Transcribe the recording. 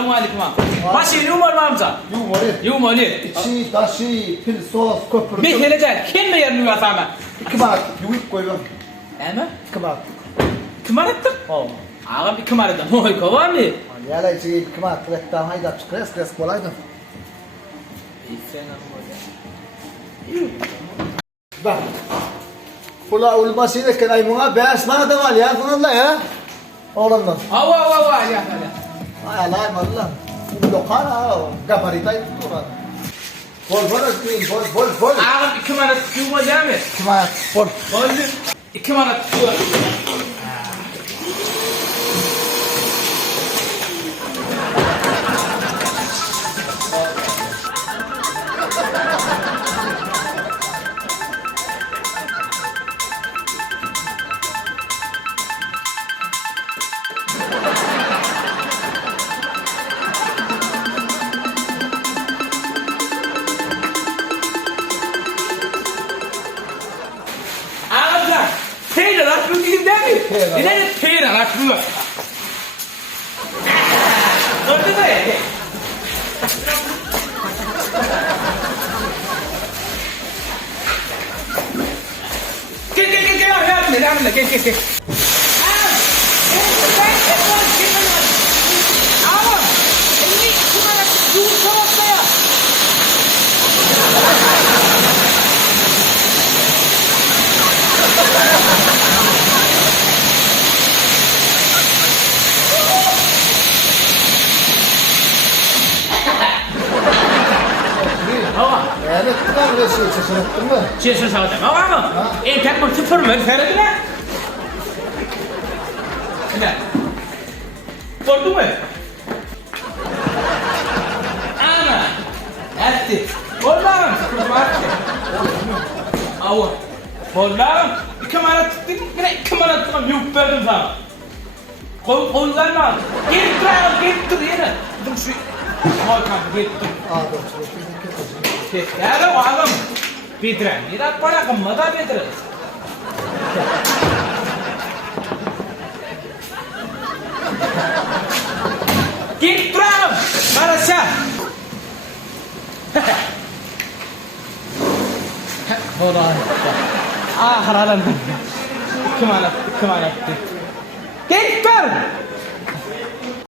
Selamun aleyküm abi. Başı yumur mu amca? Yumur. İçi, daşı, pil, sos, köpür. Bir gelecek. Kim mi yerini yuvarsam? İki manat yuvuk koyuyorum. Eme? İki manat. Kim arattı? Olma. Ağam bir kim aradı? Oy kovar mı? Yala içi iki manat reklam hayda kres kolaydı. Bak. Pula ulmasıyla kenay buna 5 manat da var ya bununla ya. Oğlandan. Ava ya. Ay Allah Allah. Bu lokal ha. Gabarita tuturan. Bol. Ağam 2 manat yumur değil mi? İki manat. Bol. Bol. 2 manat yumur. Peynir atlı değil mi? Ne peynir atlı? Orada da ya. Gel. Ağam, elini kumarak yumurta ortaya. Yani kadar bir şey şaşırttın mı? Cesur sağda. Ağam, en tek mi tıfır mı? Ferdi mi? Ne? Gördün mü? Ana. Etti. Oğlum. Avu. Oğlum. 2 manat tuttum. Yine 2 manat tuttum. Yük verdim sana. Kollarına. Git yine. Dur şu. Hakan git. Gel oğlum. Bitiren. Yine para kımada bitiren. Git duralım. Karışa. Ola. Haralan. Kim anlattı? Git dur.